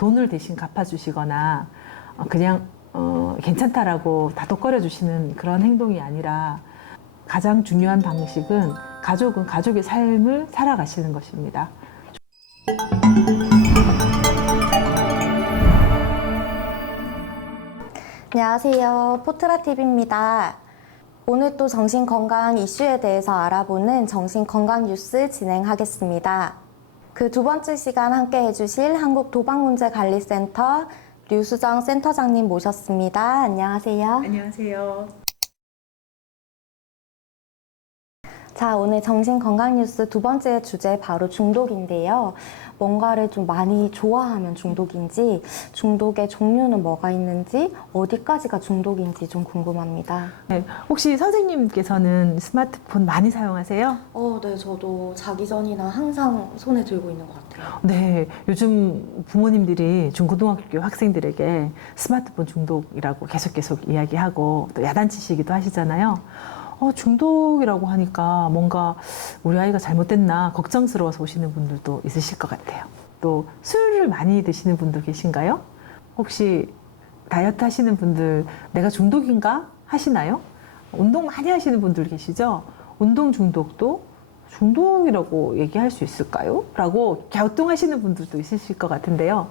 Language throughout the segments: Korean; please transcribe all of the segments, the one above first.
돈을 대신 갚아주시거나 그냥 괜찮다라고 다독거려 주시는 그런 행동이 아니라 가장 중요한 방식은 가족은 가족의 삶을 살아가시는 것입니다. 안녕하세요. 포트라TV입니다. 오늘 또 정신건강 이슈에 대해서 알아보는 정신건강 뉴스 진행하겠습니다. 그 두 번째 시간 함께 해주실 한국도박문제관리센터 류수정 센터장님 모셨습니다. 안녕하세요. 안녕하세요. 자, 오늘 정신건강 뉴스 두 번째 주제 바로 중독인데요. 뭔가를 좀 많이 좋아하면 중독인지, 중독의 종류는 뭐가 있는지, 어디까지가 중독인지 좀 궁금합니다. 네, 혹시 선생님께서는 스마트폰 많이 사용하세요? 네, 저도 자기 전이나 항상 손에 들고 있는 것 같아요. 네, 요즘 부모님들이 중고등학교 학생들에게 스마트폰 중독이라고 계속 이야기하고 또 야단치시기도 하시잖아요. 중독이라고 하니까 뭔가 우리 아이가 잘못됐나 걱정스러워서 오시는 분들도 있으실 것 같아요. 또 술을 많이 드시는 분도 계신가요? 혹시 다이어트 하시는 분들 내가 중독인가 하시나요? 운동 많이 하시는 분들 계시죠? 운동 중독도 중독이라고 얘기할 수 있을까요? 라고 갸우뚱하시는 분들도 있으실 것 같은데요.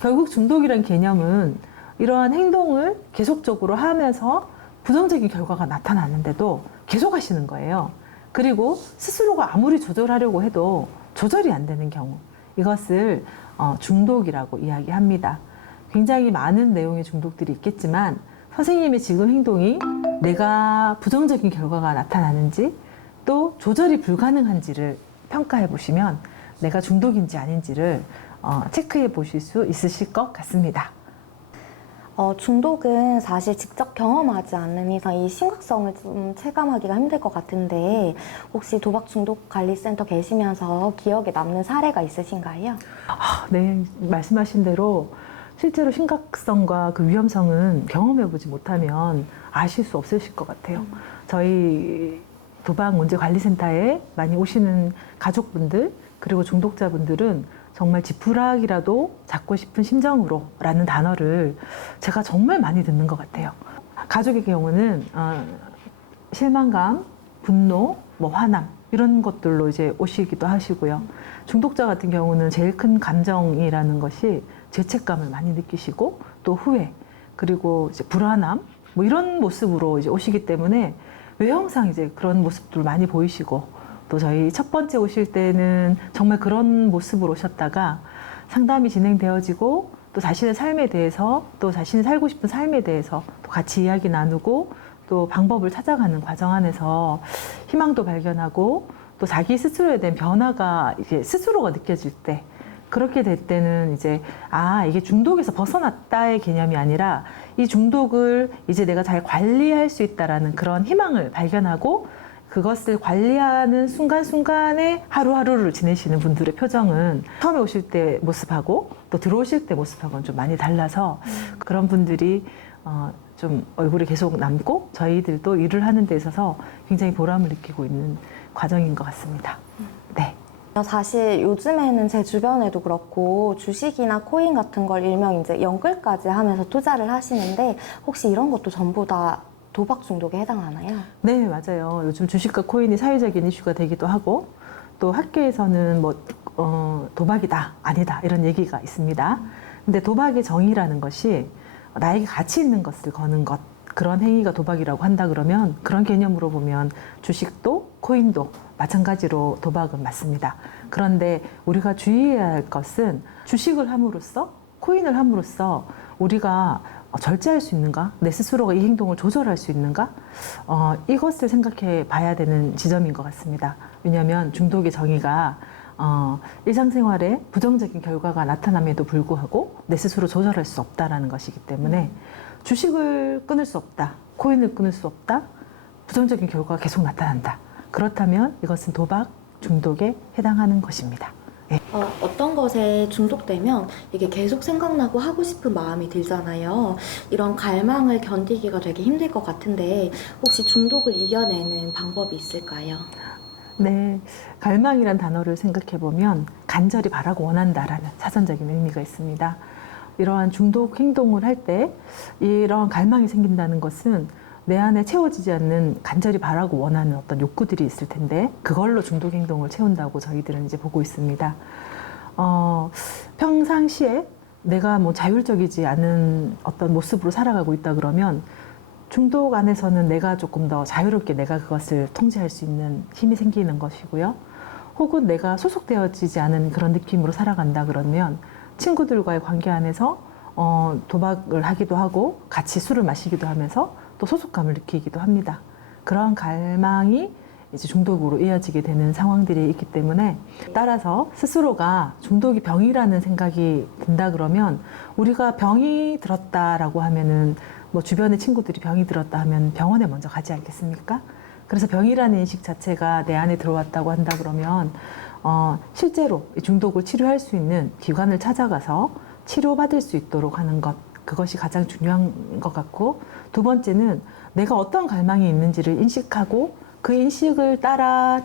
결국 중독이란 개념은 이러한 행동을 계속적으로 하면서 부정적인 결과가 나타나는데도 계속 하시는 거예요. 그리고 스스로가 아무리 조절하려고 해도 조절이 안 되는 경우, 이것을 중독이라고 이야기합니다. 굉장히 많은 내용의 중독들이 있겠지만 선생님의 지금 행동이 내가 부정적인 결과가 나타나는지 또 조절이 불가능한지를 평가해 보시면 내가 중독인지 아닌지를 체크해 보실 수 있으실 것 같습니다. 중독은 사실 직접 경험하지 않는 이상 이 심각성을 좀 체감하기가 힘들 것 같은데 혹시 도박중독관리센터 계시면서 기억에 남는 사례가 있으신가요? 네, 말씀하신 대로 실제로 심각성과 그 위험성은 경험해보지 못하면 아실 수 없으실 것 같아요. 저희 도박문제관리센터에 많이 오시는 가족분들 그리고 중독자분들은 정말 지푸라기라도 잡고 싶은 심정으로 라는 단어를 제가 정말 많이 듣는 것 같아요. 가족의 경우는 실망감, 분노, 화남 이런 것들로 이제 오시기도 하시고요. 중독자 같은 경우는 제일 큰 감정이라는 것이 죄책감을 많이 느끼시고 또 후회 그리고 이제 불안함 이런 모습으로 이제 오시기 때문에 외형상 이제 그런 모습들 많이 보이시고 또 저희 첫 번째 오실 때는 정말 그런 모습으로 오셨다가 상담이 진행되어지고 또 자신의 삶에 대해서 또 자신이 살고 싶은 삶에 대해서 또 같이 이야기 나누고 또 방법을 찾아가는 과정 안에서 희망도 발견하고 또 자기 스스로에 대한 변화가 이게 스스로가 느껴질 때 그렇게 될 때는 이제 이게 중독에서 벗어났다의 개념이 아니라 이 중독을 이제 내가 잘 관리할 수 있다라는 그런 희망을 발견하고 그것을 관리하는 순간순간에 하루하루를 지내시는 분들의 표정은 처음에 오실 때 모습하고 또 들어오실 때 모습하고는 좀 많이 달라서 그런 분들이 좀 얼굴이 계속 남고 저희들도 일을 하는 데 있어서 굉장히 보람을 느끼고 있는 과정인 것 같습니다. 네. 사실 요즘에는 제 주변에도 그렇고 주식이나 코인 같은 걸 일명 이제 연끌까지 하면서 투자를 하시는데 혹시 이런 것도 전부 다 도박 중독에 해당하나요? 네, 맞아요. 요즘 주식과 코인이 사회적인 이슈가 되기도 하고 또 학계에서는 도박이다, 아니다 이런 얘기가 있습니다. 근데 도박의 정의라는 것이 나에게 가치 있는 것을 거는 것 그런 행위가 도박이라고 한다 그러면 그런 개념으로 보면 주식도 코인도 마찬가지로 도박은 맞습니다. 그런데 우리가 주의해야 할 것은 주식을 함으로써 코인을 함으로써 우리가 절제할 수 있는가? 내 스스로가 이 행동을 조절할 수 있는가? 이것을 생각해 봐야 되는 지점인 것 같습니다. 왜냐하면 중독의 정의가 일상생활에 부정적인 결과가 나타남에도 불구하고 내 스스로 조절할 수 없다라는 것이기 때문에 주식을 끊을 수 없다, 코인을 끊을 수 없다, 부정적인 결과가 계속 나타난다. 그렇다면 이것은 도박 중독에 해당하는 것입니다. 네. 어떤 것에 중독되면 이게 계속 생각나고 하고 싶은 마음이 들잖아요. 이런 갈망을 견디기가 되게 힘들 것 같은데 혹시 중독을 이겨내는 방법이 있을까요? 네, 갈망이란 단어를 생각해 보면 간절히 바라고 원한다라는 사전적인 의미가 있습니다. 이러한 중독 행동을 할 때 이러한 갈망이 생긴다는 것은 내 안에 채워지지 않는 간절히 바라고 원하는 어떤 욕구들이 있을 텐데 그걸로 중독 행동을 채운다고 저희들은 이제 보고 있습니다. 평상시에 내가 뭐 자율적이지 않은 어떤 모습으로 살아가고 있다 그러면 중독 안에서는 내가 조금 더 자유롭게 내가 그것을 통제할 수 있는 힘이 생기는 것이고요. 혹은 내가 소속되어지지 않은 그런 느낌으로 살아간다 그러면 친구들과의 관계 안에서 도박을 하기도 하고 같이 술을 마시기도 하면서 또 소속감을 느끼기도 합니다. 그러한 갈망이 이제 중독으로 이어지게 되는 상황들이 있기 때문에 따라서 스스로가 중독이 병이라는 생각이 든다 그러면 우리가 병이 들었다라고 하면은 뭐 주변의 친구들이 병이 들었다 하면 병원에 먼저 가지 않겠습니까? 그래서 병이라는 인식 자체가 내 안에 들어왔다고 한다 그러면 실제로 중독을 치료할 수 있는 기관을 찾아가서 치료받을 수 있도록 하는 것 그것이 가장 중요한 것 같고 두 번째는 내가 어떤 갈망이 있는지를 인식하고 그 인식을 따라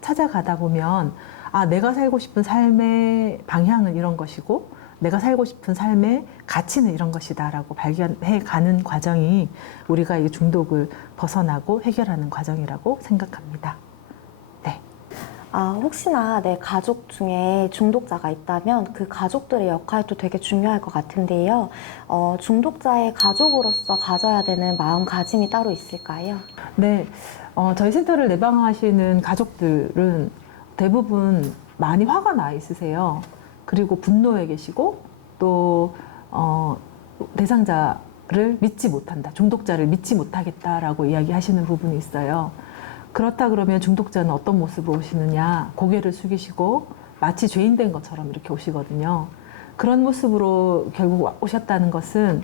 찾아가다 보면 아 내가 살고 싶은 삶의 방향은 이런 것이고 내가 살고 싶은 삶의 가치는 이런 것이다라고 발견해 가는 과정이 우리가 이 중독을 벗어나고 해결하는 과정이라고 생각합니다. 네. 혹시나 내 가족 중에 중독자가 있다면 그 가족들의 역할도 되게 중요할 것 같은데요. 중독자의 가족으로서 가져야 되는 마음가짐이 따로 있을까요? 네. 저희 센터를 내방하시는 가족들은 대부분 많이 화가 나 있으세요. 그리고 분노해 계시고 또 대상자를 믿지 못한다. 중독자를 믿지 못하겠다라고 이야기하시는 부분이 있어요. 그렇다 그러면 중독자는 어떤 모습으로 오시느냐. 고개를 숙이시고 마치 죄인 된 것처럼 이렇게 오시거든요. 그런 모습으로 결국 오셨다는 것은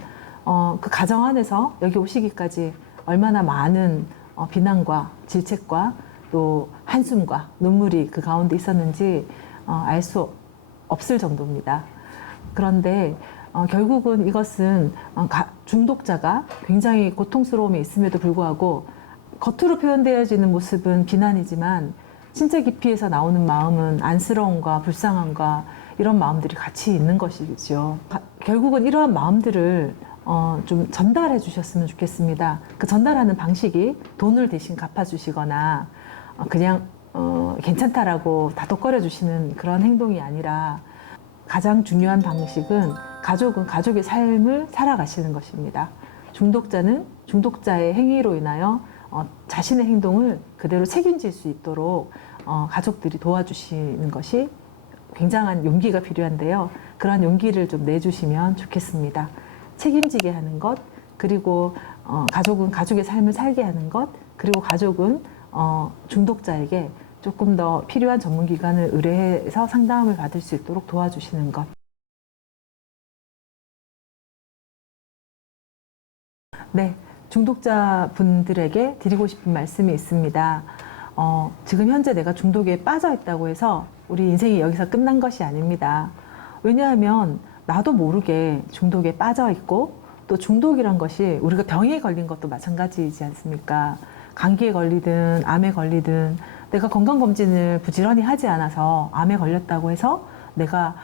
그 가정 안에서 여기 오시기까지 얼마나 많은 비난과 질책과 또 한숨과 눈물이 그 가운데 있었는지 알 수 없을 정도입니다. 그런데 결국은 이것은 중독자가 굉장히 고통스러움이 있음에도 불구하고 겉으로 표현되어지는 모습은 비난이지만 진짜 깊이에서 나오는 마음은 안쓰러움과 불쌍함과 이런 마음들이 같이 있는 것이죠. 결국은 이러한 마음들을 좀 전달해 주셨으면 좋겠습니다. 그 전달하는 방식이 돈을 대신 갚아주시거나 그냥 괜찮다라고 다독거려 주시는 그런 행동이 아니라 가장 중요한 방식은 가족은 가족의 삶을 살아가시는 것입니다. 중독자는 중독자의 행위로 인하여 자신의 행동을 그대로 책임질 수 있도록 가족들이 도와주시는 것이 굉장한 용기가 필요한데요. 그러한 용기를 좀 내주시면 좋겠습니다. 책임지게 하는 것, 그리고 가족은 가족의 삶을 살게 하는 것, 그리고 가족은 중독자에게 조금 더 필요한 전문기관을 의뢰해서 상담을 받을 수 있도록 도와주시는 것. 네, 중독자분들에게 드리고 싶은 말씀이 있습니다. 지금 현재 내가 중독에 빠져 있다고 해서 우리 인생이 여기서 끝난 것이 아닙니다. 왜냐하면 나도 모르게 중독에 빠져 있고 또 중독이란 것이 우리가 병에 걸린 것도 마찬가지이지 않습니까? 감기에 걸리든 암에 걸리든 내가 건강검진을 부지런히 하지 않아서 암에 걸렸다고 해서 내가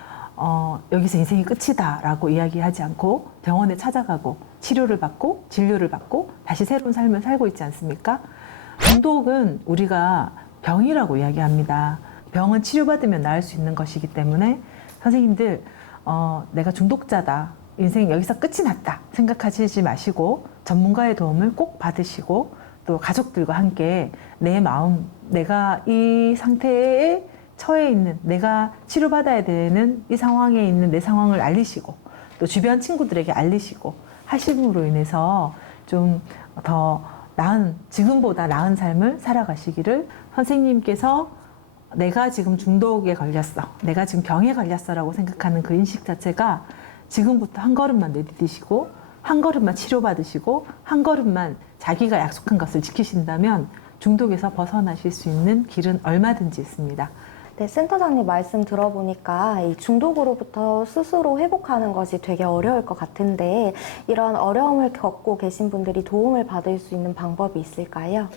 여기서 인생이 끝이다 라고 이야기하지 않고 병원에 찾아가고 치료를 받고 진료를 받고 다시 새로운 삶을 살고 있지 않습니까? 중독은 우리가 병이라고 이야기합니다. 병은 치료받으면 나을 수 있는 것이기 때문에 선생님들 내가 중독자다. 인생 여기서 끝이 났다 생각하시지 마시고 전문가의 도움을 꼭 받으시고 또 가족들과 함께 내 마음, 내가 이 상태에 처해 있는, 내가 치료받아야 되는 이 상황에 있는 내 상황을 알리시고 또 주변 친구들에게 알리시고 하심으로 인해서 좀 더 나은, 지금보다 나은 삶을 살아가시기를 선생님께서 내가 지금 중독에 걸렸어, 내가 지금 병에 걸렸어 라고 생각하는 그 인식 자체가 지금부터 한 걸음만 내디디시고 한 걸음만 치료받으시고 한 걸음만 자기가 약속한 것을 지키신다면 중독에서 벗어나실 수 있는 길은 얼마든지 있습니다. 네, 센터장님 말씀 들어보니까 이 중독으로부터 스스로 회복하는 것이 되게 어려울 것 같은데 이런 어려움을 겪고 계신 분들이 도움을 받을 수 있는 방법이 있을까요?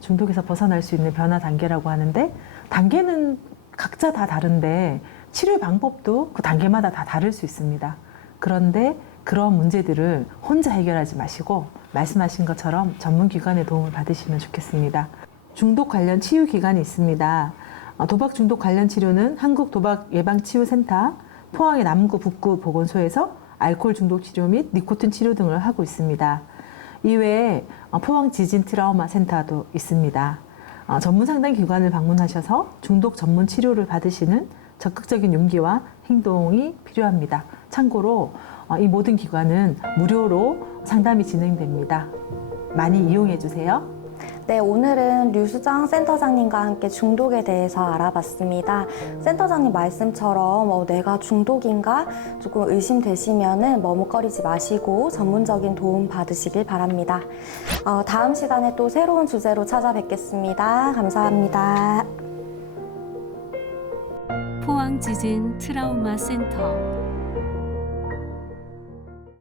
중독에서 벗어날 수 있는 변화 단계라고 하는데 단계는 각자 다 다른데 치료 방법도 그 단계마다 다 다를 수 있습니다. 그런데 그런 문제들을 혼자 해결하지 마시고 말씀하신 것처럼 전문기관의 도움을 받으시면 좋겠습니다. 중독 관련 치유 기관이 있습니다. 도박 중독 관련 치료는 한국도박예방치유센터, 포항의 남구 북구 보건소에서 알코올 중독 치료 및 니코틴 치료 등을 하고 있습니다. 이외에 포항 지진 트라우마 센터도 있습니다. 전문 상담 기관을 방문하셔서 중독 전문 치료를 받으시는 적극적인 용기와 행동이 필요합니다. 참고로 이 모든 기관은 무료로 상담이 진행됩니다. 많이 이용해 주세요. 네, 오늘은 류수정 센터장님과 함께 중독에 대해서 알아봤습니다. 센터장님 말씀처럼 내가 중독인가 조금 의심되시면은 머뭇거리지 마시고 전문적인 도움 받으시길 바랍니다. 다음 시간에 또 새로운 주제로 찾아뵙겠습니다. 감사합니다. 포항 지진 트라우마 센터